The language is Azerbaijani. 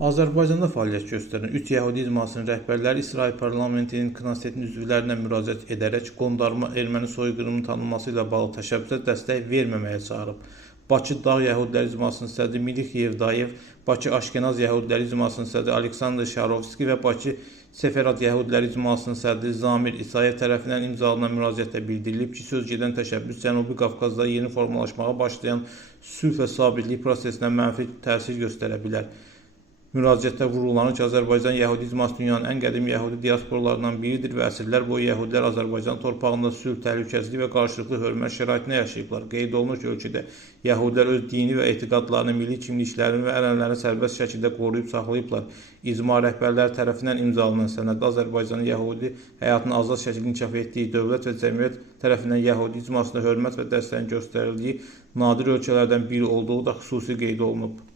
Azərbaycanda fəaliyyət göstərən 3 yəhudi icmasının rəhbərləri İsrail parlamentinin Knessetin üzvlərinə müraciət edərək qondarma erməni soyqırımının tanınması ilə bağlı təşəbbüsə dəstək verməməyə çağırıb. Bakı Dağ Yəhudilər İcmasının sədri Milik Yevdayev, Bakı Aşkenaz Yəhudilər İcmasının sədri Aleksandr Şarovski və Bakı Seferat Yəhudilər İcmasının sədri Zamir İsayev tərəfindən imzalanan müraciətdə bildirilib ki, sözgedən təşəbbüs Cənubi Qafqazda yeni formalaşmağa başlayan sülh və sabitlik prosesinə mənfi təsir göstərə bilər. Müraciətdə vurğulanır ki, Azərbaycan Yəhudi icması dünyanın ən qədim Yəhudi diasporalarından biridir və əsrlər boyu Yəhudilər Azərbaycan torpağında sülh, təhlükəsizlik və qarşılıqlı hörmət şəraitində yaşayıblar. Qeyd olunur ki, ölkədə Yəhudilər öz dini və etiqadlarını, milli kimliklərini və ənənələrini sərbəst şəkildə qoruyub saxlayıblar. İcma rəhbərləri tərəfindən imzalanan sənəddə Azərbaycanın Yəhudi həyatını azad şəkildə inkişaf etdiyi, dövlət və cəmiyyət tərəfindən Yəhudi icmasına hörmət və dəstəyin göstərildiyi nadir ölkələrdən biri olduğu da xüsusi qeyd olunub.